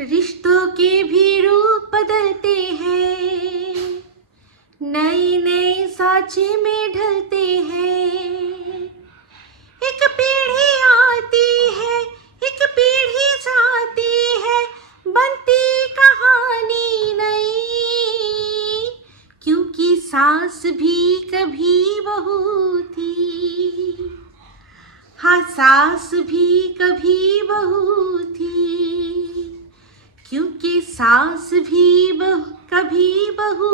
रिश्तों के भी रूप बदलते हैं। नए नए साचे में ढलते हैं। एक पीढ़ी आती है, एक पीढ़ी जाती है, बनती कहानी नई। क्योंकि सास भी कभी बहू थी हाँ सास भी कभी बहू সাস ভি কভি বহু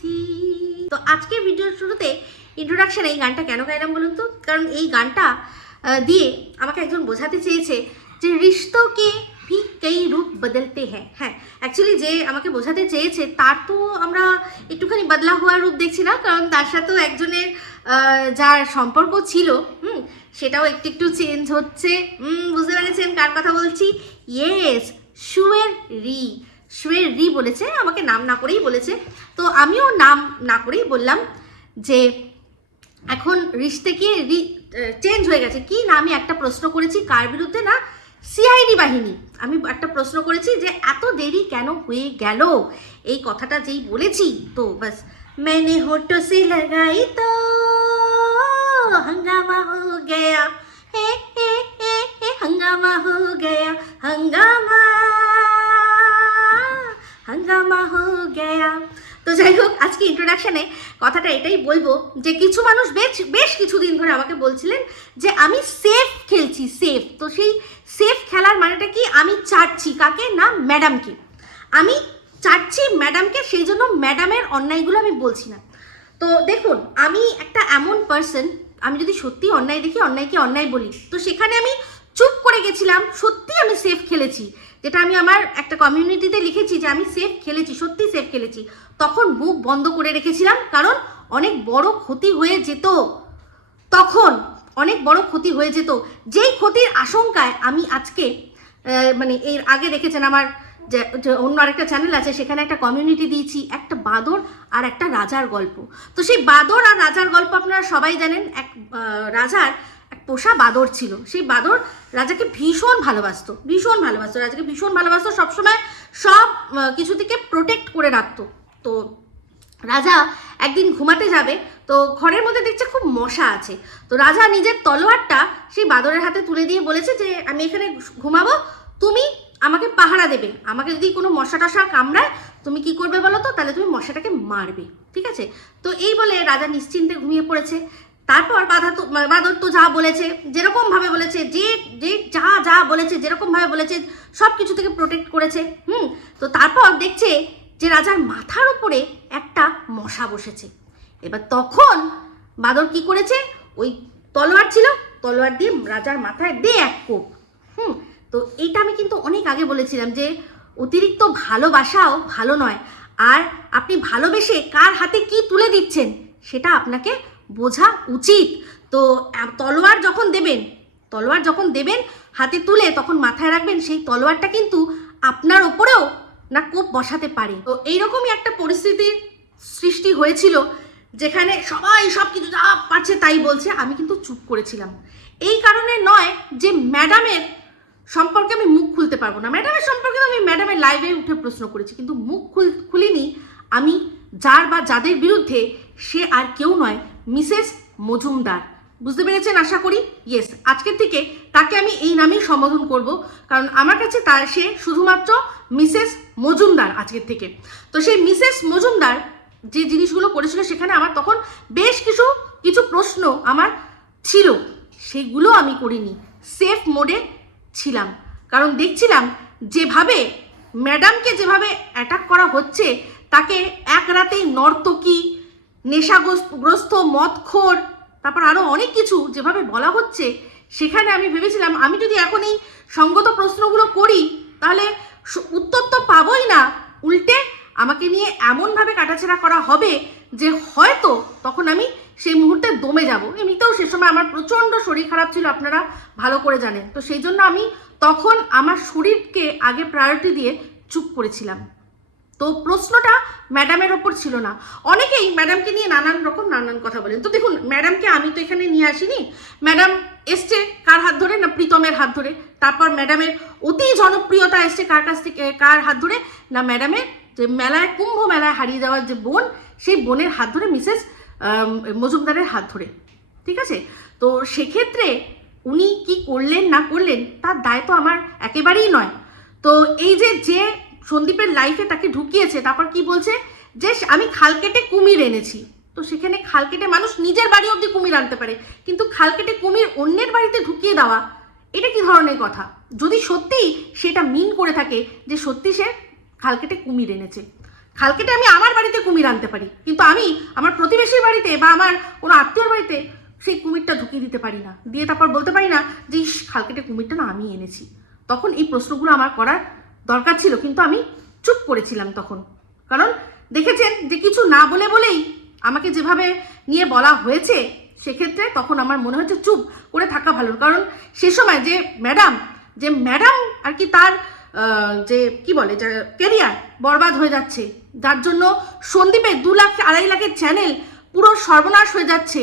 থি তো আজকের ভিডিওর শুরুতে ইন্ট্রোডাকশান এই গানটা কেন গাইলাম বলুন তো? কারণ এই গানটা দিয়ে আমাকে একজন বোঝাতে চেয়েছে যে রিশতোকে ভি কেই রূপ বদলতে হ্যাঁ হ্যাঁ। অ্যাকচুয়ালি যে আমাকে বোঝাতে চেয়েছে, তার তো আমরা একটুখানি বদলা হওয়ার রূপ দেখছি না, কারণ তার সাথেও একজনের যার সম্পর্ক ছিল, হুম, সেটাও একটু একটু চেঞ্জ হচ্ছে। বুঝতে পেরেছেন কার কথা বলছি? ইয়েস শুয়ের রি। শুয়ের রি বলেছে আমাকে নাম না করেই বলেছে তো আমিও নাম না করেই বললাম যে এখন রিশতে কি চেঞ্জ হয়ে গেছে কি না আমি একটা প্রশ্ন করেছি কার বিরুদ্ধে না সিআইডি বাহিনী আমি একটা প্রশ্ন করেছি যে এত দেরি কেন হয়ে গেল এই কথাটা যেই বলেছি তো বাস मैंने होठों से लगाई तो हंगामा हो गया हे हे हे हे हंगामा हो गया हंगामा হাঙ্গামা হো গয়া। তো যাই হোক, আজকে ইন্ট্রোডাকশনে কথাটা এটাই বলব যে কিছু মানুষ বেশ বেশ কিছুদিন ধরে আমাকে বলছিলেন যে আমি সেফ খেলছি সেফ তো সেই সেফ খেলার মানেটা কি? আমি চাটছি। কাকে? না ম্যাডামকে আমি চাটছি ম্যাডামকে সেই জন্য ম্যাডামের অন্যায়গুলো আমি বলছি না। তো দেখুন, আমি একটা এমন পার্সন আমি যদি সত্যি অন্যায় দেখি, অন্যায়কে অন্যায় বলি, তো সেখানে আমি চুপ করে গেছিলাম। সত্যি আমি সেফ খেলেছি। যেটা আমি আমার একটা কমিউনিটিতে লিখেছি যে আমি সেফ খেলেছি, সত্যি সেফ খেলেছি। তখন বুক বন্ধ করে রেখেছিলাম, কারণ অনেক বড় ক্ষতি হয়ে যেত। তখন অনেক বড় ক্ষতি হয়ে যেত। যেই ক্ষতির আশঙ্কায় আমি আজকে মানে এর আগে দেখেছেন আমার যে অন্য আরেকটা চ্যানেল আছে, সেখানে একটা কমিউনিটি দিয়েছি, একটা বাদর আর একটা রাজার গল্প। তো সেই বাদর আর রাজার গল্প আপনারা সবাই জানেন, এক রাজার এক পোষা বাদর ছিল। সেই বাদর রাজাকে ভীষণ ভালোবাসতো ভীষণ ভালোবাসতো। রাজাকে ভীষণ ভালোবাসতো, সবসময় সব কিছু থেকে প্রোটেক্ট করে রাখতো। তো রাজা একদিন ঘুমাতে যাবে, তো ঘরের মধ্যে দেখছে খুব মশা আছে। তো রাজা নিজের তলোয়ারটা সেই বাদরের হাতে তুলে দিয়ে বলেছে যে, আমি এখানে ঘুমাবো, তুমি আমাকে পাহারা দেবে। আমাকে যদি কোনো মশা টশা কামড়ায়, তুমি কি করবে বলো তো? তাহলে তুমি মশাটাকে মারবে। ঠিক আছে? তো এই বলে রাজা নিশ্চিন্তে ঘুমিয়ে পড়েছে। তারপর বাধা তো বাদর তো যা বলেছে, যেরকম ভাবে বলেছে, যে যে যা যা বলেছে, যেরকম ভাবে বলেছে, সব কিছু থেকে প্রোটেক্ট করেছে, হুম? তো তারপর দেখছে যে রাজার মাথার উপরে একটা মশা বসেছে। এবার তখন বাদর কি করেছে? ওই তলোয়ার ছিল, তলোয়ার দিয়ে রাজার মাথায় দে এক কোপ, হুম? তো এইটা আমি কিন্তু অনেক আগে বলেছিলাম যে অতিরিক্ত ভালোবাসাও ভালো নয়। আর আপনি ভালোবেসে কার হাতে কি তুলে দিচ্ছেন, সেটা আপনাকে বোঝা উচিত। তো তলোয়ার যখন দেবেন, তলোয়ার যখন দেবেন হাতে তুলে তখন মাথায় রাখবেন, সেই তলোয়ারটা কিন্তু আপনার ওপরেও না কোপ বসাতে পারে। তো, এইরকমই একটা পরিস্থিতির সৃষ্টি হয়েছিল, যেখানে সবাই সব কিছু যা পারছে তাই বলছে, আমি কিন্তু চুপ করেছিলাম। এই কারণে নয় যে ম্যাডামের সম্পর্কে আমি মুখ খুলতে পারব না। ম্যাডামের সম্পর্কে আমি ম্যাডামের লাইভে উঠে প্রশ্ন করেছি, কিন্তু মুখ খুল, খুলিনি আমি, যার বা যাদের বিরুদ্ধে সে আর কেউ নয় মিসেস মজুমদার। বুঝতে পেরেছেন আশা করি? ইয়েস আজকের থেকে তাকে আমি এই নামেই সম্বোধন করব, কারণ আমার কাছে তার সে শুধুমাত্র মিসেস মজুমদার আজকের থেকে। তো সেই মিসেস মজুমদার যে জিনিসগুলো করেছিল সেখানে আমার তখন বেশ কিছু কিছু প্রশ্ন আমার ছিল। সেগুলো আমি করিনি। সেফ মোডে ছিলাম। কারণ দেখছিলাম যেভাবে ম্যাডামকে যেভাবে অ্যাটাক করা হচ্ছে, তাকে এক রাতেই নর্তকী নেশাগ্রস্ত, মদখোর, তারপর আরও অনেক কিছু যেভাবে বলা হচ্ছে, সেখানে আমি ভেবেছিলাম, আমি যদি এখন এই সঙ্গত প্রশ্নগুলো করি, তাহলে উত্তর তো পাবই না। উল্টে আমাকে নিয়ে এমনভাবে কাটাছেড়া করা হবে যে হয়তো তখন আমি সেই মুহূর্তে দমে যাব। এমনিতেও সে সময় আমার প্রচণ্ড শরীর খারাপ ছিল, আপনারা ভালো করে জানেন। তো সেই জন্য আমি তখন আমার শরীরকে আগে প্রায়োরিটি দিয়ে চুপ করেছিলাম। তো প্রশ্নটা ম্যাডামের ওপর ছিল না। অনেকেই ম্যাডামকে নিয়ে নানান রকম নানান কথা বলেন। তো দেখুন ম্যাডামকে আমি তো এখানে নিয়ে আসিনি। ম্যাডাম এসছে কার হাত ধরে না প্রীতমের হাত ধরে? তারপর ম্যাডামের অতি জনপ্রিয়তা এসছে কার কাছ থেকে, কার হাত ধরে? না ম্যাডামের যে মেলায়, কুম্ভ মেলায় হারিয়ে যাওয়ার যে বোন, সেই বোনের হাত ধরে মিসেস মজুমদারের হাত ধরে। ঠিক আছে? তো সেক্ষেত্রে উনি কি করলেন না করলেন, তার দায় তো আমার একেবারেই নয়। তো এই যে যে সন্দীপের লাইফে তাকে ঢুকিয়েছে, তারপর কি বলছে? যে আমি খাল কেটে কুমির এনেছি। তো সেখানে খাল কেটে মানুষ নিজের বাড়ি অবধি কুমির আনতে পারে। কিন্তু খাল কেটে কুমির অন্যের বাড়িতে ঢুকিয়ে দেওয়া, এটা কি ধরনের কথা? যদি সত্যি সেটা মিন করে থাকে যে সত্যি সে খাল কেটে কুমির এনেছে। খাল কেটে আমি আমার বাড়িতে কুমির আনতে পারি, কিন্তু আমি আমার প্রতিবেশীর বাড়িতে বা আমার কোনো আত্মীয়র বাড়িতে সেই কুমিরটা ঢুকিয়ে দিতে পারি না। দিয়ে তারপর বলতে পারি না যে খাল কেটে কুমিরটা না আমি এনেছি। তখন এই প্রশ্নগুলো আমার করার দরকার ছিল, কিন্তু আমি চুপ করেছিলাম তখন। কারণ দেখেছেন যে কিছু না বলে বলেই আমাকে যেভাবে নিয়ে বলা হয়েছে, সেক্ষেত্রে তখন আমার মনে হচ্ছে চুপ করে থাকা ভালো। কারণ সে সময় যে ম্যাডাম যে ম্যাডাম আর কি তার যে কি বলে, যে কেরিয়ার বরবাদ হয়ে যাচ্ছে, যার জন্য সন্দীপের দু লাখ আড়াই লাখের চ্যানেল পুরো সর্বনাশ হয়ে যাচ্ছে,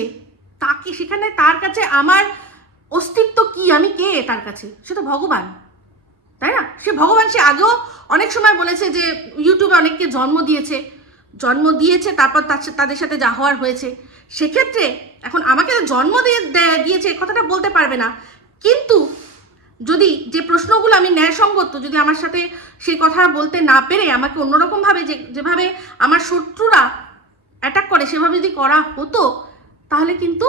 তাকে সেখানে তার কাছে আমার অস্তিত্ব কি? আমি কে তার কাছে? সে তো ভগবান। তাই না? সে ভগবান, সে আগেও অনেক সময় বলেছে যে ইউটিউবে অনেককে জন্ম দিয়েছে। জন্ম দিয়েছে, তারপর তাদের সাথে যা হওয়ার হয়েছে। সেক্ষেত্রে এখন আমাকে জন্ম দিয়ে দিয়েছে কথাটা বলতে পারবে না। কিন্তু যদি যে প্রশ্নগুলো আমি ন্যায়সঙ্গত, যদি আমার সাথে সেই কথা বলতে না পেরে আমাকে অন্যরকমভাবে যে, যেভাবে আমার শত্রুরা অ্যাটাক করে, সেভাবে যদি করা হতো, তাহলে কিন্তু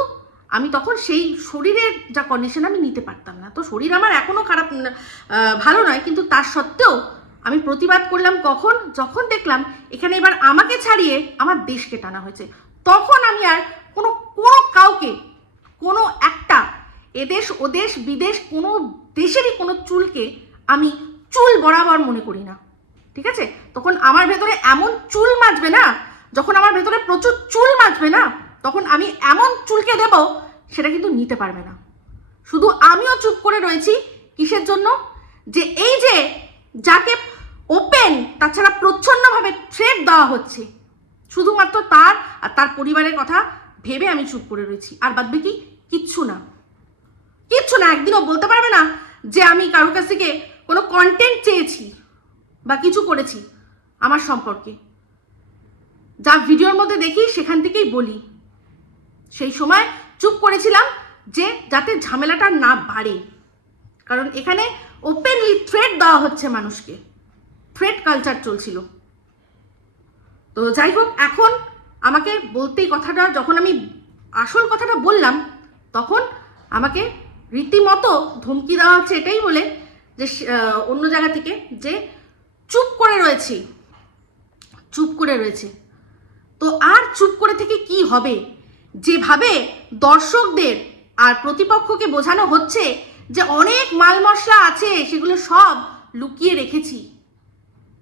আমি তখন সেই শরীরের যা কন্ডিশন আমি নিতে পারতাম না। তো শরীর আমার এখনও খারাপ ভালো নয়, কিন্তু তার সত্ত্বেও আমি প্রতিবাদ করলাম কখন? যখন দেখলাম এখানে এবার আমাকে ছাড়িয়ে আমার দেশকে টানা হয়েছে। তখন আমি আর কোনো কোনো কাউকে, কোনো একটা এদেশ, ওদেশ, বিদেশ, কোনো দেশেরই কোনো চুলকে আমি চুল বরাবর মনে করি না। ঠিক আছে? তখন আমার ভেতরে এমন চুল মাজবে না, যখন আমার ভেতরে প্রচুর চুল মাজবে না, তখন আমি এমন চুলকে দেব সেটা কিন্তু নিতে পারবে না। শুধু আমিও চুপ করে রয়েছি কিসের জন্য? যে এই যে যাকে ওপেন তাছাড়া প্রচ্ছন্নভাবে থ্রেড দেওয়া হচ্ছে, শুধুমাত্র তার আর তার পরিবারের কথা ভেবে আমি চুপ করে রয়েছি। আর বাদ কি কিচ্ছু না। কিচ্ছু না, একদিনও বলতে পারবে না যে আমি কারোর কাছ থেকে কোনো কন্টেন্ট চেয়েছি বা কিছু করেছি আমার সম্পর্কে। যা ভিডিওর মধ্যে দেখি সেখান থেকেই বলি। সেই সময় চুপ করেছিলাম যে যাতে ঝামেলাটা না বাড়ে। কারণ এখানে ওপেনলি থ্রেড দেওয়া হচ্ছে মানুষকে। থ্রেড কালচার চলছিল। তো যাই হোক, এখন আমাকে বলতেই কথাটা, যখন আমি আসল কথাটা বললাম, তখন আমাকে রীতিমতো ধমকি দেওয়া হচ্ছে এটাই বলে যে অন্য জায়গা থেকে যে চুপ করে রয়েছি। চুপ করে রয়েছে। তো আর চুপ করে থেকে কি হবে? যেভাবে দর্শকদের আর প্রতিপক্ষকে বোঝানো হচ্ছে যে অনেক মাল মশলা আছে, সেগুলো সব লুকিয়ে রেখেছি।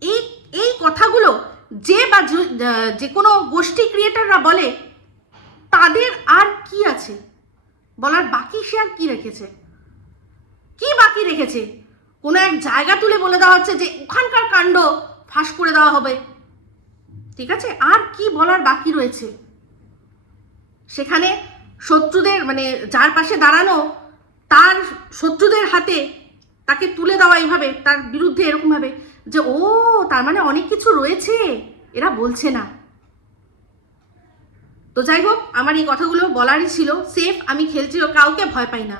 এই এই কথাগুলো যে বা যে- কোনো গোষ্ঠী ক্রিয়েটাররা বলে, তাদের আর কি আছে? বলার বাকি সে আর কি রেখেছে? কি বাকি রেখেছে? কোনো এক জায়গা তুলে বলে দেওয়া হচ্ছে যে ওখানকার কাণ্ড ফাঁস করে দেওয়া হবে। ঠিক আছে? আর কি বলার বাকি রয়েছে? সেখানে শত্রুদের মানে যার পাশে দাঁড়ানো, তার শত্রুদের হাতে তাকে তুলে দেওয়া এইভাবে, তার বিরুদ্ধে এরকমভাবে যে, ও, তার মানে অনেক কিছু রয়েছে। এরা বলছে না। তো যাই হোক, আমার এই কথাগুলো বলারই ছিল, সেফ, আমি খেলছি কাউকে ভয় পাই না।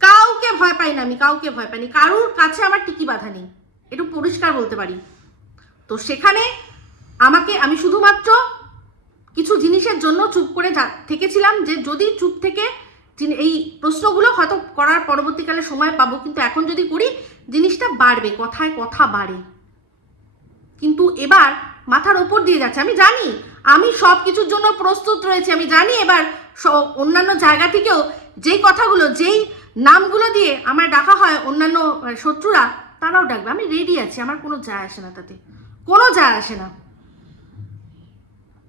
কাউকে ভয় পাই না, আমি কাউকে ভয় পাই না কারুর কাছে আমার টিকি বাধা নেই। একটু পরিষ্কার বলতে পারি। তো সেখানে আমাকে, আমি শুধুমাত্র কিছু জিনিসের জন্য চুপ করে থেকেছিলাম যে যদি চুপ থেকে এই প্রশ্নগুলো হয়তো করার পরবর্তীকালে সময় পাবো, কিন্তু এখন যদি করি, জিনিসটা বাড়বে, কথায় কথা বাড়ে। কিন্তু এবার মাথার ওপর দিয়ে যাচ্ছে। আমি জানি, আমি সব কিছুর জন্য প্রস্তুত রয়েছি, আমি জানি এবার অন্যান্য জায়গা থেকেও যেই কথাগুলো, যেই নামগুলো দিয়ে আমার ডাকা হয় অন্যান্য শত্রুরা, তারাও ডাকবে। আমি রেডি আছি, আমার কোনো যায় আসে না তাতে। কোনো যায় আসে না।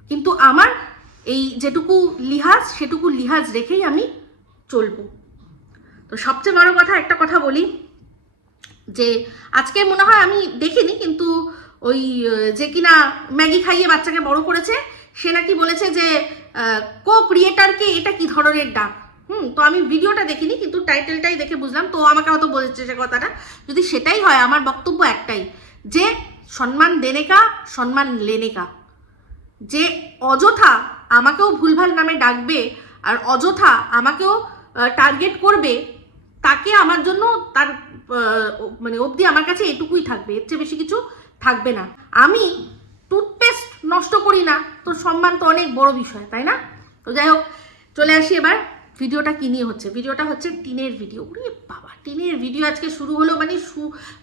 কিন্তু আমার এই যেটুকু লিহাজ, সেটুকু লিহাজ রেখেই আমি চলবো। তো সবচেয়ে বড় কথা একটা কথা বলি, যে আজকে মনে হয় আমি দেখিনি, কিন্তু ওই যে কিনা ম্যাগি খাইয়ে বাচ্চাকে বড় করেছে, সে নাকি বলেছে যে কো ক্রিয়েটারকে এটা কি ধরনের ডাক? হুম, তো আমি ভিডিওটা দেখিনি, কিন্তু টাইটেলটাই দেখে বুঝলাম। তো আমাকে হয়তো বলেছে সে কথাটা। যদি সেটাই হয়, আমার বক্তব্য একটাই, যে সম্মান দেনেকা সম্মান লেনেকা যে অযথা আমাকেও ভুলভাল নামে ডাকবে আর অযথা আমাকেও টার্গেট করবে, তাকে আমার জন্য তার মানে অবধি আমার কাছে এটুকুই থাকবে। এর চেয়ে বেশি কিছু থাকবে না। আমি টুথপেস্ট নষ্ট করি না। তো সম্মান তো অনেক বড় বিষয়, তাই না? তো যাই হোক, চলে আসি এবার। ভিডিওটা কি নিয়ে হচ্ছে? ভিডিওটা হচ্ছে টিনের ভিডিও উরে বাবা, টিনের ভিডিও আজকে শুরু হলো মানে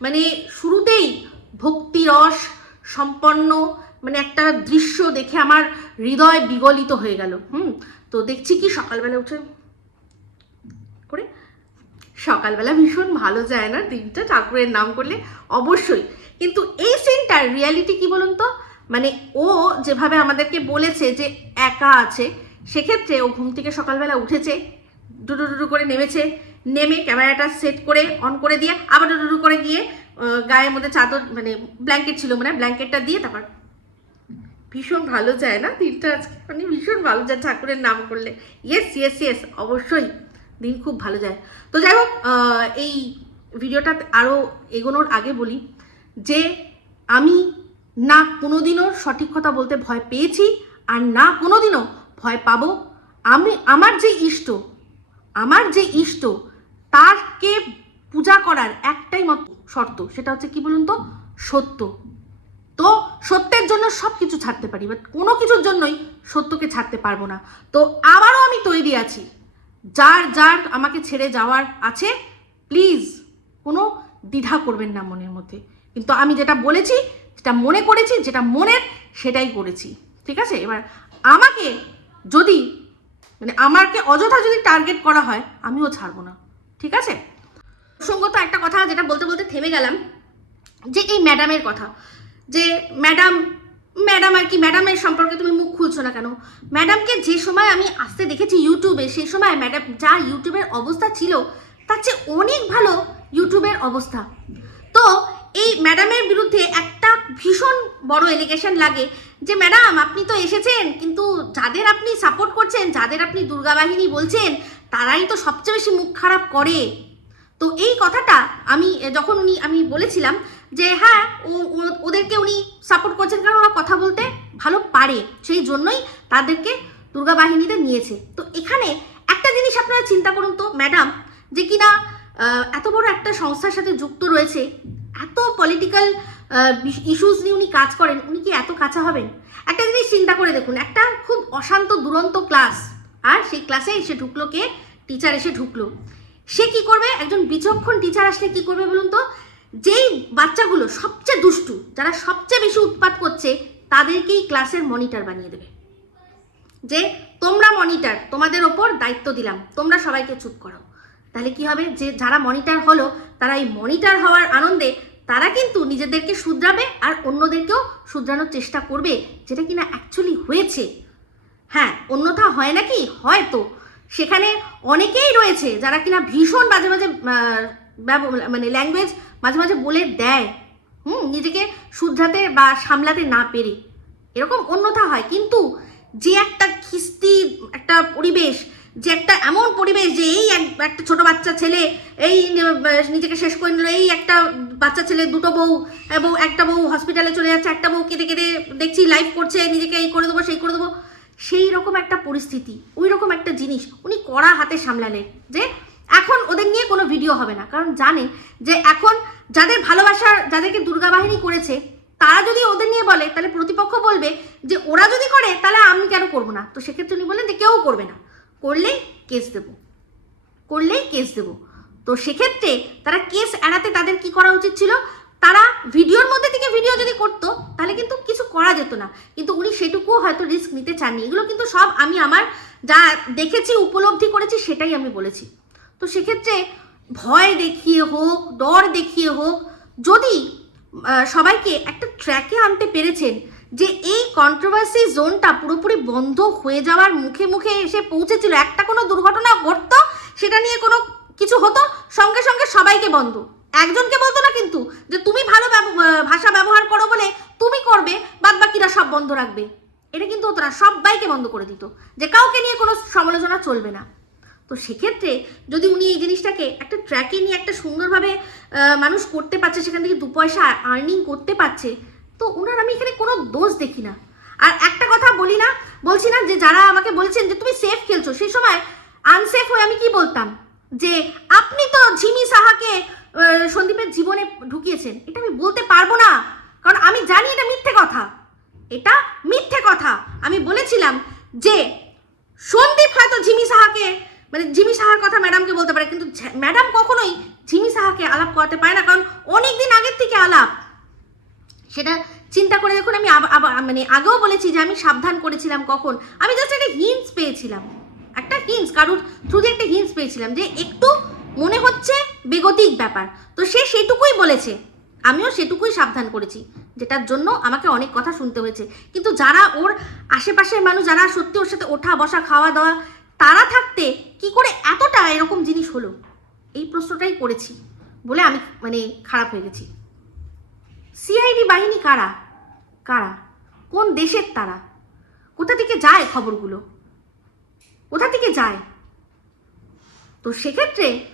মানে শুরুতেই ভক্তিরস সম্পন্ন মানে একটা দৃশ্য দেখে আমার হৃদয় বিগলিত হয়ে গেল, হুম? তো দেখছি কি সকালবেলা উঠে করে সকালবেলা ভীষণ ভালো যায় না দিনটা, ঠাকুরের নাম করলে অবশ্যই। কিন্তু এই সিনটার রিয়ালিটি কি বলুন তো? মানে ও যেভাবে আমাদেরকে বলেছে যে একা আছে, সেক্ষেত্রে ও ঘুম থেকে সকালবেলা উঠেছে ডুডু ডুডু করে নেমেছে, নেমে ক্যামেরাটা সেট করে অন করে দিয়ে আবার ডুডু করে গিয়ে গায়ের মধ্যে চাদর মানে ব্ল্যাঙ্কেট ছিল মানে ব্ল্যাঙ্কেটটা দিয়ে তারপর ভীষণ ভালো যায় না দিনটা আজকে? মানে ভীষণ ভালো যায় ঠাকুরের নাম করলে। ইয়েস ইয়েস ইয়েস অবশ্যই দিন খুব ভালো যায়। তো যাই হোক এই ভিডিওটা আরও এগোনোর আগে বলি যে আমি না কোনোদিনও সঠিক কথা বলতে ভয় পেয়েছি আর না কোনোদিনও ভয় পাবো। আমি, আমার যে ইষ্ট, আমার যে ইষ্ট, তারকে পূজা করার একটাই মত শর্ত, সেটা হচ্ছে কি বলুন তো? সত্য। তো সত্যের জন্য সব কিছু ছাড়তে পারি বাট কোনো কিছুর জন্যই সত্যকে ছাড়তে পারব না। তো আবারও আমি তৈরি আছি। যার যার আমাকে ছেড়ে যাওয়ার আছে প্লিজ কোনো দ্বিধা করবেন না মনের মধ্যে। কিন্তু আমি যেটা বলেছি, যেটা মনে করেছি, যেটা মনের, সেটাই করেছি। ঠিক আছে? এবার আমাকে যদি মানে আমাকে অযথা যদি টার্গেট করা হয়, আমিও ছাড়বো না। ঠিক আছে? প্রসঙ্গত একটা কথা যেটা বলতে বলতে থেমে গেলাম, যে এই ম্যাডামের কথা। যে ম্যাডাম ম্যাডাম আর কি ম্যাডামের সম্পর্কে তুমি মুখ খুলছো না কেন? ম্যাডামকে যে সময় আমি আসতে দেখেছি ইউটিউবে সেই সময় ম্যাডাম যা ইউটিউবের অবস্থা ছিল, তার চেয়ে অনেক ভালো ইউটিউবের অবস্থা। তো এই ম্যাডামের বিরুদ্ধে একটা ভীষণ বড় এলিগেশন লাগে যে ম্যাডাম আপনি তো এসেছেন, কিন্তু যাদের আপনি সাপোর্ট করছেন, যাদের আপনি দুর্গা বাহিনী বলছেন, তারাই তো সবচেয়ে বেশি মুখ খারাপ করে। তো এই কথাটা আমি, যখন উনি, আমি বলেছিলাম যে হ্যাঁ ও- ওদেরকে উনি সাপোর্ট করছেন কারণ ওরা কথা বলতে ভালো পারে। সেই জন্যই তাদেরকে দুর্গা বাহিনীতে নিয়েছে। তো এখানে একটা জিনিস আপনারা চিন্তা করুন তো ম্যাডাম যে কিনা এত বড় একটা সংস্থার সাথে যুক্ত রয়েছে, এত পলিটিক্যাল ইস্যুস নিয়ে উনি কাজ করেন, উনি কি এত কাঁচা হবেন? একটা জিনিস চিন্তা করে দেখুন, একটা খুব অশান্ত, দুরন্ত ক্লাস আর সেই ক্লাসে এসে ঢুকলো কে? টিচার এসে ঢুকলো। সে কি করবে? একজন বিচক্ষণ টিচার আসলে কি করবে বলুন তো? যেই বাচ্চাগুলো সবচেয়ে দুষ্টু যারা সবচেয়ে বেশি উৎপাত করছে তাদেরকেই ক্লাসের মনিটর বানিয়ে দেবে। যে তোমরা মনিটর তোমাদের ওপর দায়িত্ব দিলাম তোমরা সবাইকে চুপ করো। তাহলে কি হবে? যে যারা মনিটর হলো তারা এই মনিটর হওয়ার আনন্দে তারা কিন্তু নিজেদেরকে শুধরাবে আর অন্যদেরকেও শুধরানোর চেষ্টা করবে যেটা কিনা অ্যাকচুয়ালি হয়েছে। হ্যাঁ অন্যথা হয় নাকি? হয়তো। সেখানে অনেকেই রয়েছে যারা কিনা ভীষণ আহ, ব্যব- মানে ল্যাঙ্গুয়েজ মাঝে মাঝে বলে দেয়। হুম, নিজেকে শুধরাতে বা সামলাতে না পেরে। এরকম অন্যথা হয়। কিন্তু যে একটা খিস্তি, একটা পরিবেশ, যে একটা এমন পরিবেশ যে এই এক- একটা ছোট বাচ্চা ছেলে এই নিজেকে শেষ করে নিল, এই একটা বাচ্চা ছেলে দুটো বউ এবং একটা বউ হসপিটালে চলে যাচ্ছে, একটা বউ কেঁদে কেঁদে দেখছি লাইভ করছে, নিজেকে এই করে দেবো, সেই করে দেবো। সেই রকম একটা পরিস্থিতি ওই রকম একটা জিনিস উনি কড়া হাতে সামলালেন যে এখন ওদের নিয়ে কোনো ভিডিও হবে না। কারণ জানেন যে এখন যাদের ভালোবাসা, যাদেরকে দুর্গা বাহিনী করেছে, তারা যদি ওদের নিয়ে বলে, তাহলে প্রতিপক্ষ বলবে যে, ওরা যদি করে, তাহলে আমি কেন করব না? তো সেক্ষেত্রে উনি বললেন যে, কেউ করবে না। করলেই কেস দেবো। করলেই কেস দেব। তো সেক্ষেত্রে তারা কেস এড়াতে তাদের কি করা উচিত ছিল? তারা ভিডিওর মধ্যে থেকে ভিডিও যদি করতো, তাহলে কিন্তু কিছু করা যেত না। কিন্তু উনি সেটুকুও হয়তো রিস্ক নিতে চাননি। এগুলো কিন্তু সব আমি আমার যা দেখেছি, উপলব্ধি করেছি, সেটাই আমি বলেছি। তো সেক্ষেত্রে ভয় দেখিয়ে হোক, ডর দেখিয়ে হোক, যদি সবাইকে একটা ট্র্যাকে আনতে পেরেছেন যে এই কন্ট্রোভার্সি জোনটা পুরোপুরি বন্ধ হয়ে যাওয়ার মুখে মুখে এসে পৌঁছেছিল, একটা কোনো দুর্ঘটনা ঘটতো, সেটা নিয়ে কোনো কিছু হতো? সঙ্গে সঙ্গে সবাইকে বন্ধ। একজনকে বলতো না কিন্তু, যে তুমি ভালো ভাষা ব্যবহার করো বলে তুমি করবে বাদ বাকিরা সব বন্ধ রাখবে। এটা কিন্তু হতো না সবাইকে বন্ধ করে দিত, যে কাউকে নিয়ে কোনো সমালোচনা চলবে না। তো সেক্ষেত্রে যদি উনি এই জিনিসটাকে একটা ট্র্যাকে নিয়ে একটা সুন্দরভাবে মানুষ করতে পারছে, সেখান থেকে দু পয়সা আর্নিং করতে পারছে, তো ওনার আমি এখানে কোনো দোষ দেখি না। আর একটা কথা বলি না, বলছি না যে যারা আমাকে বলছেন যে তুমি সেফ খেলছো, সেই সময় আনসেফ হয়ে আমি কি বলতাম? যে আপনি তো ঝিমি সাহাকে সন্দীপের জীবনে ঢুকিয়েছেন, এটা আমি বলতে পারব না, কারণ আমি জানি এটা মিথ্যে কথা। এটা মিথ্যে কথা। আমি বলেছিলাম যে সন্দীপ হয়তো ঝিমি সাহাকে মানে ঝিমি সাহার কথা ম্যাডামকে বলতে পারে, কিন্তু ম্যাডাম কখনোই ঝিমি সাহাকে আলাপ করাতে পারে না, কারণ অনেক দিন আগের থেকে আলাপ। সেটা চিন্তা করে দেখুন, আমি মানে আগেও বলেছি যে আমি সাবধান করেছিলাম কখন। আমি জাস্ট একটা হিন্টস পেয়েছিলাম। একটা হিন্টস কারুর থ্রু দিয়ে একটা হিন্টস পেয়েছিলাম যে একটু মনে হচ্ছে বেগতিক ব্যাপার। তো সে সেটুকুই বলেছে। আমিও সেটুকুই সাবধান করেছি, যেটার জন্য আমাকে অনেক কথা শুনতে হয়েছে। কিন্তু যারা ওর আশেপাশের মানুষ, যারা সত্যি ওর সাথে ওঠা বসা খাওয়া দাওয়া তারা থাকতে কি করে এতটা এরকম জিনিস হলো? এই প্রশ্নটাই করেছি বলে আমি মানে খারাপ হয়ে গেছি। সিআইডি বাহিনী কারা? কারা? কোন দেশের তারা? কোথা থেকে যায় খবরগুলো? কোথা থেকে যায়? তো সেক্ষেত্রে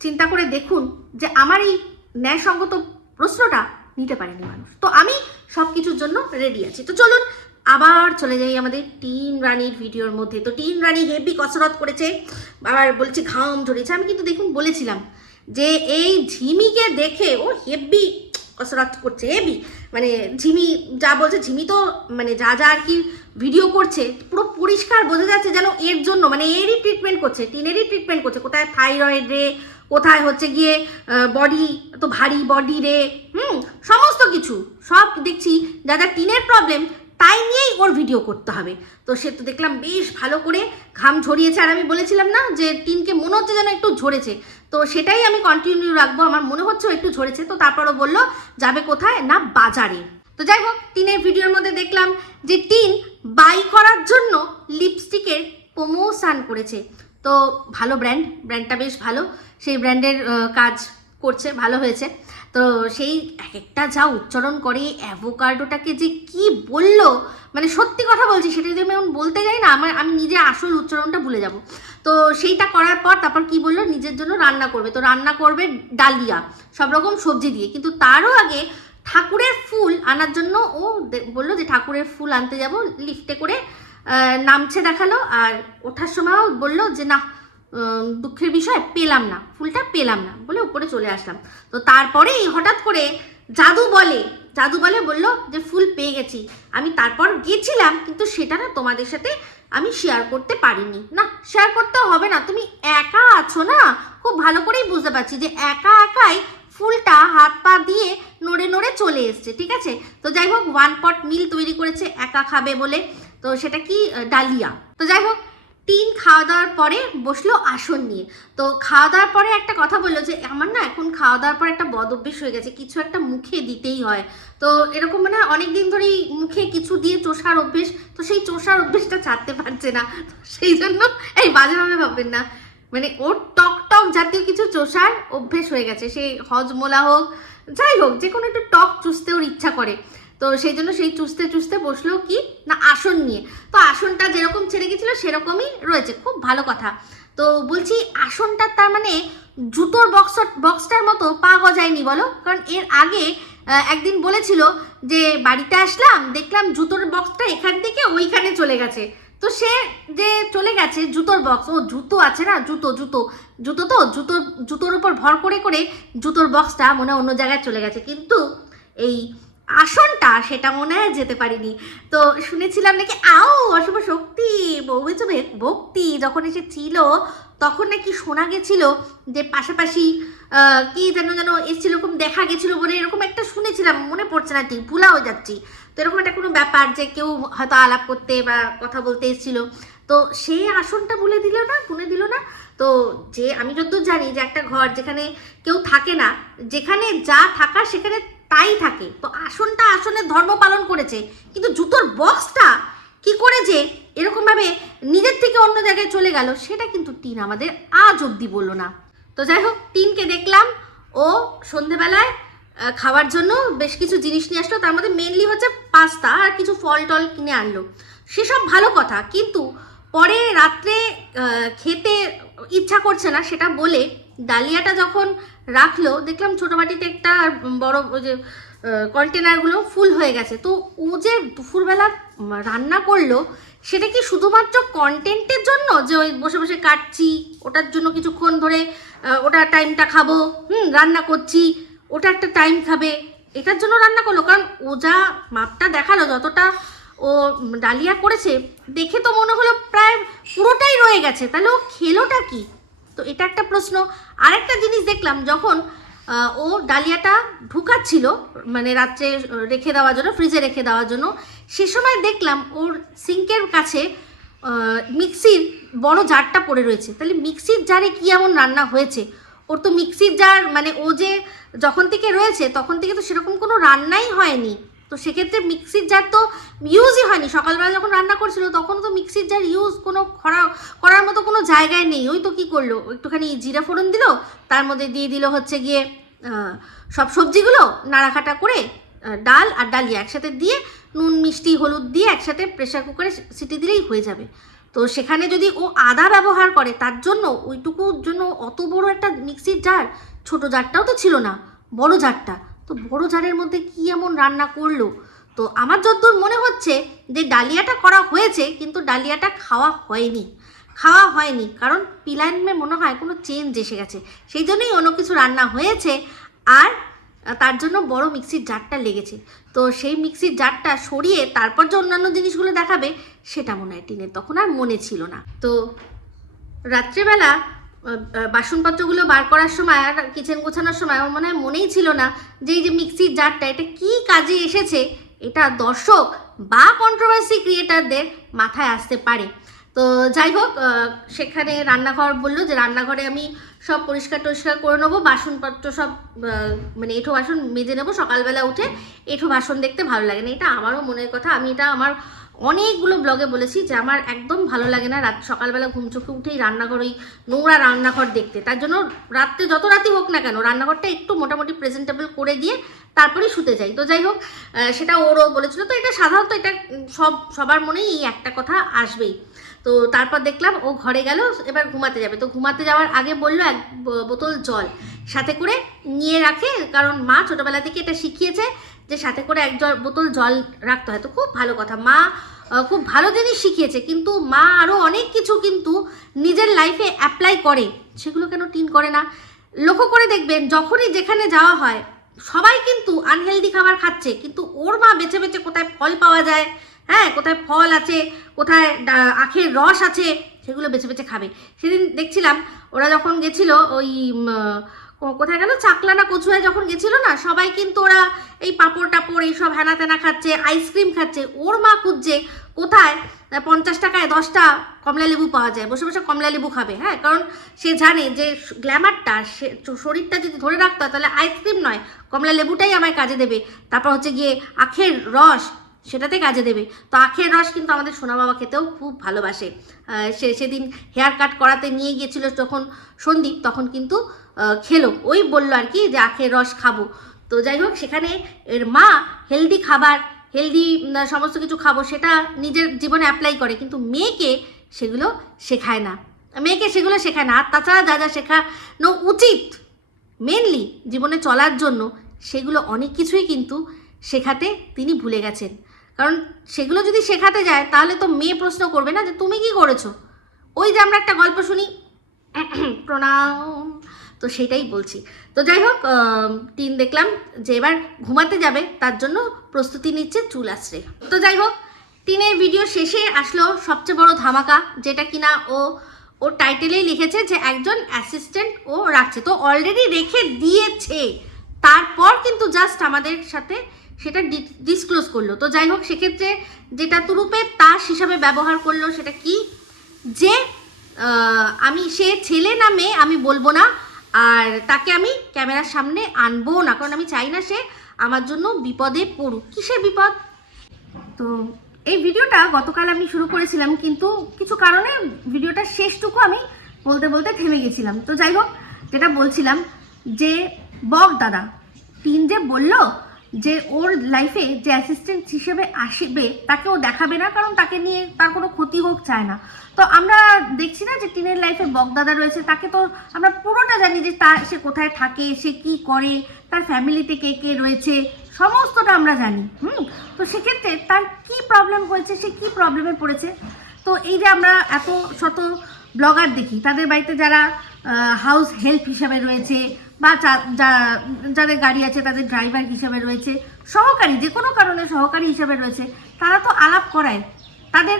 চিন্তা করে দেখুন যে আমার এই ন্যায়সঙ্গত প্রশ্নটা নিতে পারেনি মানুষ। তো আমি সব কিছুর জন্য রেডি আছি। তো চলুন আবার চলে যাই আমাদের টিন রানির ভিডিওর মধ্যে। তো টিন রানি হেভি কসরত করেছে, আবার বলছে ঘাম ঝরেছে আমি কিন্তু দেখুন বলেছিলাম যে এই ঝিমিকে দেখে ও হেভি কসরত করছে হেভি মানে ঝিমি যা বলছে, ঝিমি তো মানে যা যা আর কি ভিডিও করছে, পুরো পরিষ্কার বোঝা যাচ্ছে যেন এর জন্য মানে এরই ট্রিটমেন্ট করছে, টিনেরই ট্রিটমেন্ট করছে। কোথায় থাইরয়েড রে, কোথায় হচ্ছে গিয়ে বডি তো ভারী বডি রে, হুম, সমস্ত কিছু। সব দেখছি, যা যা টিনের প্রবলেম তাই নিয়েই ওর ভিডিও করতে হবে। তো সে তো দেখলাম বেশ ভালো করে ঘাম ঝরিয়েছে। আর আমি বলেছিলাম না যে টিনকে মনে হচ্ছে যেন একটু ঝরেছে। তো সেটাই আমি কন্টিনিউ রাখব। আমার মনে হচ্ছে একটু ঝরেছে। তো তারপরও বলল, যাবে কোথায়? না, বাজারে। তো যাই হোক টিনের ভিডিওর মধ্যে দেখলাম যে টিন বাই করার জন্য লিপস্টিকের প্রমোশন করেছে। তো ভালো ব্র্যান্ড ব্র্যান্ডটা বেশ ভালো। সেই ব্র্যান্ডের কাজ করছে, ভালো হয়েছে। তো সেই এক একটা যা উচ্চারণ করে অ্যাভোকার্ডোটাকে যে কি বলল মানে সত্যি কথা বলছি, সেটা যদি আমি বলতে যাই না, আমার, আমি নিজে আসল উচ্চারণটা ভুলে যাব। তো সেইটা করার পর তারপর কি বলল, নিজের জন্য রান্না করবে। তো রান্না করবে ডালিয়া, সব রকম সবজি দিয়ে। কিন্তু তারও আগে ঠাকুরের ফুল আনার জন্য ও বলল যে ঠাকুরের ফুল আনতে যাব, লিফটে করে নামছে দেখাল। আর ওঠার সময়ও বলল যে না দুঃখের বিষয়, পেলাম না। ফুলটা পেলাম না বলে উপরে চলে আসলাম। তো তারপরেই হঠাৎ করে জাদু বলে জাদু বলে বলল যে, ফুল পেয়ে গেছি। আমি তারপর গেছিলাম কিন্তু সেটা না তোমাদের সাথে আমি শেয়ার করতে পারিনি। না শেয়ার করতে হবে না, তুমি একা আছো না? খুব ভালো করেই বুঝতে পারছি যে, একা একাই ফুলটা হাত পা দিয়ে নড়ে নড়ে চলে এসছে, ঠিক আছে? তো যাই হোক ওয়ান পট মিল তৈরি করেছে, একা খাবে বলে। তো সেটা কি, ডালিয়া? তো যাই হোক টিন খাওয়া দাওয়ার পরে বসল আসন নিয়ে। তো খাওয়া দাওয়ার পরে একটা কথা বলল যে, আমার না এখন খাওয়া দাওয়ার পরে একটা বদ অভ্যেস হয়ে গেছে, কিছু একটা মুখে দিতেই হয়। তো এরকম মানে অনেক দিন ধরেই মুখে কিছু দিয়ে চোষার অভ্যেস, তো সেই চোষার অভ্যেসটা ছাড়তে পারছে না। সেই জন্য, এই বাজেভাবে ভাববেন না মানে ওর টক টক জাতীয় কিছু চোষার অভ্যেস হয়ে গেছে। সেই হজমোলা হোক, যাই হোক যে কোনো একটু টক চুষতে ওর ইচ্ছা করে। তো সেই জন্য সেই চুষতে চুষতে বসল কি? না, আসন নিয়ে। তো আসনটা যেরকম ছেড়ে গেছিল সেরকমই রয়েছে। খুব ভালো কথা। তো বলছি আসনটা তার মানে জুতোর বক্স বক্সটার মতো পা গজায়নি বলো? কারণ এর আগে একদিন বলেছিল যে বাড়িতে আসলাম, দেখলাম জুতোর বক্সটা এখান থেকে ওইখানে চলে গেছে। তো সে যে চলে গেছে জুতোর বক্স ও জুতো আছে না? জুতো জুতো। জুতো তো জুতো জুতোর উপর ভর করে করে জুতোর বক্সটা মনে অন্য জায়গায় চলে গেছে। কিন্তু এই আসনটা, সেটা মনে হয় যেতে পারিনি। তো শুনেছিলাম নাকি, আও, অশুভ শক্তি বৌবেচ ভক্তি যখন এসে ছিল তখন নাকি শোনা গেছিল যে পাশাপাশি কি যেন যেন এসেছিল, এরকম দেখা গেছিল বলে এরকম একটা শুনেছিলাম, মনে পড়ছে না ঠিক, ভুলাও যাচ্ছি। তো এরকম একটা কোনো ব্যাপার যে কেউ হয়তো আলাপ করতে বা কথা বলতে এসেছিল। তো সেই আসনটা বলে দিল না বলে দিল না? তো যে, আমি যতদূর জানি যে একটা ঘর যেখানে কেউ থাকে না, যেখানে যা থাকার সেখানে তাই থাকে। তো আসনটা আসনের ধর্ম পালন করেছে। কিন্তু জুতোর বক্সটা কি করে যে এরকমভাবে নিজের থেকে অন্য জায়গায় চলে গেল, সেটা কিন্তু টিন আমাদের আজ অবধি বলল না। তো যাই হোক, টিনকে দেখলাম। ও সন্ধেবেলায় খাওয়ার জন্য বেশ কিছু জিনিস নিয়ে আসলো। তার মধ্যে মেনলি হচ্ছে পাস্তা আর কিছু ফল টল কিনে আনলো। সেসব ভালো কথা, কিন্তু পরে রাত্রে খেতে ইচ্ছা করছে না সেটা বলে ডালিয়াটা যখন রাখল, দেখলাম ছোটো বাটিতে একটা বড় ওই যে কন্টেনারগুলো ফুল হয়ে গেছে। তো ও যে দুপুরবেলা রান্না করল, সেটা কি শুধুমাত্র কন্টেন্টের জন্য? যে ওই বসে বসে কাটছি, ওটার জন্য কিছুক্ষণ ধরে ওটা টাইমটা খাব, হুম, রান্না করছি, ওটা একটা টাইম খাবে, এটার জন্য রান্না করল। কারণ ও যা মাপটা দেখাল, যতটা ও ডালিয়া করেছে, দেখে তো মনে হলো প্রায় পুরোটাই রয়ে গেছে। তাহলে ও খেলোটা কি? তো এটা একটা প্রশ্ন। আরেকটা জিনিস দেখলাম, যখন ও ডালিয়াটা ঢুকাচ্ছিল মানে রাত্রে রেখে দেওয়ার জন্য ফ্রিজে রেখে দেওয়ার জন্য, সে সময় দেখলাম ওর সিঙ্কের কাছে মিক্সির বড় জারটা পড়ে রয়েছে। তাহলে মিক্সির জারে কি এমন রান্না হয়েছে? ওর তো মিক্সির জার মানে ও যে যখন থেকে রয়েছে, তখন থেকে তো সেরকম কোনো রান্নাই হয়নি। তো সেক্ষেত্রে মিক্সির জার তো ইউজই হয়নি। সকালবেলা যখন রান্না করছিল, তখন তো মিক্সির জার ইউজ কোনো খরা, করার মতো কোনো জায়গায় নেই। ওই তো কি করল? একটুখানি জিরা ফোড়ন দিল, তার মধ্যে দিয়ে দিল হচ্ছে গিয়ে সব সবজিগুলো নাড়াখাটা করে ডাল আর ডালিয়া একসাথে দিয়ে, নুন, মিষ্টি, হলুদ দিয়ে একসাথে প্রেশার কুকারে সিটি দিলেই হয়ে যাবে। তো সেখানে যদি ও আদা ব্যবহার করে, তার জন্য ওইটুকুর জন্য অত বড় একটা মিক্সির জার, ছোট জারটাও তো ছিল না, বড় জারটা। তো বড় জারের মধ্যে কি এমন রান্না করল? তো আমার যতদূর মনে হচ্ছে যে ডালিয়াটা করা হয়েছে, কিন্তু ডালিয়াটা খাওয়া হয়নি। খাওয়া হয়নি, কারণ পিলাইনমে মনে হয় কোনো চেঞ্জ এসে গেছে। সেই জন্যই অন্য কিছু রান্না হয়েছে, আর তার জন্য বড় মিক্সির জারটা লেগেছে। তো সেই মিক্সির জারটা সরিয়ে তারপর যে অন্যান্য জিনিসগুলো দেখাবে, সেটা মনে হয় টিনের, তখন আর মনে ছিল না। তো রাত্রেবেলা বাসনপত্রগুলো বার করার সময় আর কিচেন গোছানোর সময় আমার মনে হয় মনেই ছিল না যে এই যে মিক্সির জারটা, এটা কি কাজে এসেছে? এটা দর্শক বা কন্ট্রোভার্সি ক্রিয়েটারদের মাথায় আসতে পারে। তো যাই হোক সেখানে রান্নাঘর বলল যে রান্নাঘরে আমি সব পরিষ্কার টরিষ্কার করে নেব, বাসনপত্র সব মানে এঁঠো বাসন মেজে নেব, সকালবেলা উঠে এঁঠো বাসন দেখতে ভালো লাগে না। এটা আমারও মনের কথা, আমি এটা আমার অনেকগুলো ব্লগে বলেছি যে আমার একদম ভালো লাগে না রাত সকালবেলা ঘুম চোখে উঠেই রান্নাঘর, ওই নোংরা রান্নাঘর দেখতে। তার জন্য রাত্রে যত রাতই হোক না কেন, রান্নাঘরটা একটু মোটামুটি প্রেজেন্টেবল করে দিয়ে তারপরেই শুতে যাই তো যাই হোক সেটা ওরও বলেছিল। তো এটা সাধারণত এটা সব, সবার মনেই এই একটা কথা আসবেই। তো তারপর দেখলাম ও ঘরে গেল, এবার ঘুমাতে যাবে। তো ঘুমাতে যাওয়ার আগে বলল এক বোতল জল, সাথে করে নিয়ে রাখে। কারণ মা ছোটোবেলা থেকে এটা শিখিয়েছে যে সাথে করে এক জল, বোতল জল রাখতে হয়। তো খুব ভালো কথা। মা খুব ভালো জিনিস শিখিয়েছে। কিন্তু মা আরও অনেক কিছু কিন্তু নিজের লাইফে অ্যাপ্লাই করে। সেগুলো কেন টিন করে না? লক্ষ্য করে দেখবেন, যখনই যেখানে যাওয়া হয়, সবাই কিন্তু আনহেলদি খাবার খাচ্ছে। কিন্তু ওর মা বেছে বেছে কোথায় ফল পাওয়া যায় হ্যাঁ কোথায় ফল আছে, কোথায় আখের রস আছে, সেগুলো বেছে বেছে খাবে। সেদিন দেখছিলাম, ওরা যখন গেছিল ওই কোথায় গেল? চাকলা না কচুয়ায় যখন গেছিল না, সবাই কিন্তু ওরা এই পাঁপড় টাপড় এইসব হ্যানা ত্যানা খাচ্ছে আইসক্রিম খাচ্ছে। ওর মা খুঁজছে কোথায়? পঞ্চাশ টাকায় দশটা কমলা লেবু পাওয়া যায়। বসে বসে কমলা লেবু খাবে হ্যাঁ? কারণ সে জানে যে গ্ল্যামারটা, সে শরীরটা যদি ধরে রাখতে হয় তাহলে আইসক্রিম নয়, কমলা লেবুটাই আমায় কাজে দেবে। তারপর হচ্ছে গিয়ে আখের রস, সেটাতে কাজে দেবে। তো আখের রস কিন্তু আমাদের সোনা বাবা খেতেও খুব ভালোবাসে। সে সেদিন হেয়ার কাট করাতে নিয়ে গিয়েছিল যখন সন্দীপ, তখন কিন্তু খেলো। ওই বলল আর কি যে, আখের রস খাব। তো যাই হোক, সেখানে এর মা হেলদি খাবার, হেলদি সমস্ত কিছু খাব, সেটা নিজের জীবনে অ্যাপ্লাই করে। কিন্তু মেয়েকে সেগুলো শেখায় না। মেয়েকে সেগুলো শেখায় না। আর তাছাড়া যা যা শেখানো উচিত মেনলি জীবনে চলার জন্য, সেগুলো অনেক কিছুই কিন্তু শেখাতে তিনি ভুলে গেছেন। কারণ সেগুলো যদি শেখাতে যায়, তাহলে তো মেয়ে প্রশ্ন করবে না যে, তুমি কি করেছ? ওই যে আমরা একটা গল্প শুনি। প্রণাম। তো সেটাই বলছি। তো যাই হোক টিন দেখলাম যে এবার ঘুমাতে যাবে, তার জন্য প্রস্তুতি নিচ্ছে চুল আশ্রে তো যাই হোক টিনের ভিডিও শেষে আসলো সবচেয়ে বড় ধামাকা, যেটা কিনা ও ও টাইটেলেই লিখেছে যে একজন অ্যাসিস্ট্যান্ট ও রাখছে। তো অলরেডি রেখে দিয়েছে। তারপর কিন্তু জাস্ট আমাদের সাথে সেটা ডিসক্লোজ করল। তো যাই হোক, সেক্ষেত্রে যেটা তুরুপে তাস হিসাবে ব্যবহার করল সেটা কি? যে আমি সে ছেলে না মেয়ে আমি বলব না আর তাকে আমি ক্যামেরার সামনে আনব না, কারণ আমি চাই না সে আমার জন্য বিপদে পড়ুক। কিসের বিপদ? তো এই ভিডিওটা গতকাল আমি শুরু করেছিলাম, কিন্তু কিছু কারণে ভিডিওটা শেষটুকু আমি বলতে বলতে থেমে গেছিলাম। তো যাই হোক, যেটা বলছিলাম যে, বক দাদা, তিন যে বলল যে ওর লাইফে যে অ্যাসিস্ট্যান্ট হিসেবে আসবে, তাকে ও দেখাবে না, কারণ তাকে নিয়ে তার কোনো ক্ষতি হোক চায় না। তো আমরা দেখছি না যে টিনের লাইফে বগদাদা রয়েছে, তাকে তো আমরা পুরোটা জানি যে তার সে কোথায় থাকে, সে কি করে, তার ফ্যামিলিতে কে কে রয়েছে, সমস্তটা আমরা জানি, হুম? তো সেক্ষেত্রে তার কি প্রবলেম হয়েছে, সে কি প্রবলেমে পড়েছে? তো এই যে আমরা এত শত ব্লগার দেখি, তাদের বাড়িতে যারা হাউস হেল্প হিসাবে রয়েছে বা যাদের গাড়ি আছে, তাদের ড্রাইভার হিসাবে রয়েছে, সহকারী, যে কোনো কারণে সহকারী হিসাবে রয়েছে, তারা তো আলাপ করায়। তাদের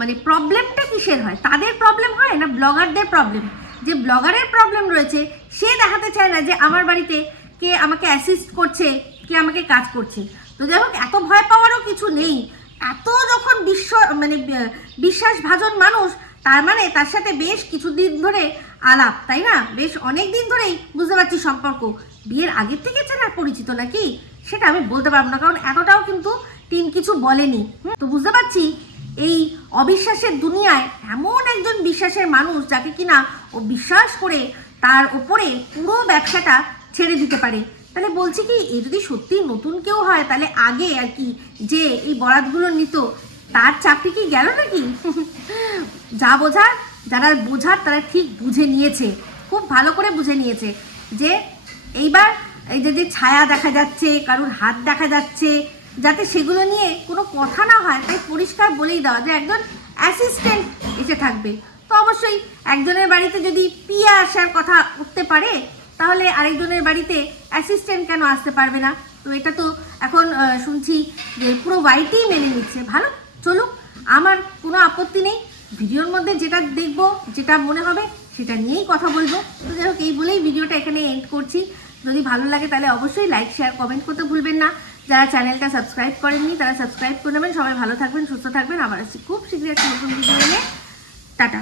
মানে প্রবলেমটা কিসের হয়? তাদের প্রবলেম হয় না ব্লগারদের প্রবলেম যে ব্লগারের প্রবলেম রয়েছে, সে দেখাতে চায় না যে আমার বাড়িতে কে আমাকে অ্যাসিস্ট করছে, কে আমাকে কাজ করছে। তো যাই হোক, এত ভয় পাওয়ারও কিছু নেই। এত যখন বিশ্ব মানে বিশ্বাসভাজন মানুষ তার মানে তার সাথে বেশ কিছুদিন ধরে আলাপ, তাই না? বেশ অনেক দিন ধরেই বুঝতে পারছি সম্পর্ক। বিয়ের আগের থেকে চেনা পরিচিত নাকি? সেটা আমি বলতে পারব না, কারণ এতটাও কিন্তু টিম কিছু বলেনি। তো বুঝতে পারছি এই অবিশ্বাসের দুনিয়ায় এমন একজন বিশ্বাসের মানুষ যাকে কিনা ও বিশ্বাস করে তার ওপরে পুরো ব্যবসাটা ছেড়ে দিতে পারে। তাহলে বলছি কি, এ যদি সত্যি নতুন কেউ হয়, তাহলে আগে আর কি যে এই বরাতগুলো নিত তার চাকরি কি গেল নাকি? যা বোঝার, যারা বোঝার তারা ঠিক বুঝে নিয়েছে, খুব ভালো করে বুঝে নিয়েছে যে এইবার এই যে ছায়া দেখা যাচ্ছে, কারোর হাত দেখা যাচ্ছে, যাতে সেগুলো নিয়ে কোনো কথা না হয়, তাই পরিষ্কার বলেই দেওয়া যে একজন অ্যাসিস্ট্যান্ট এসে থাকবে। তো অবশ্যই একজনের বাড়িতে যদি পিয়া আসার কথা উঠতে পারে, তাহলে আরেকজনের বাড়িতে অ্যাসিস্ট্যান্ট কেন আসতে পারবে না? তো এটা তো এখন শুনছি যে পুরো হোয়াইটই মেনে নিচ্ছে। ভালো? চলুক, আমার কোনো আপত্তি নেই। ভিডিওর মধ্যে যেটা দেখব, যেটা মনে হবে, সেটা নিয়েই কথা বলব। তো যাই হোক, এই বলেই ভিডিওটা এখানে এন্ড করছি। যদি ভালো লাগে তাহলে অবশ্যই লাইক শেয়ার কমেন্ট করতে ভুলবেন না। যারা চ্যানেলটা সাবস্ক্রাইব করেননি, তারা সাবস্ক্রাইব করে নেবেন। সবাই ভালো থাকবেন, সুস্থ থাকবেন। আবার আসছি খুব শীঘ্রই একটা নতুন ভিডিও নিয়ে। টাটা।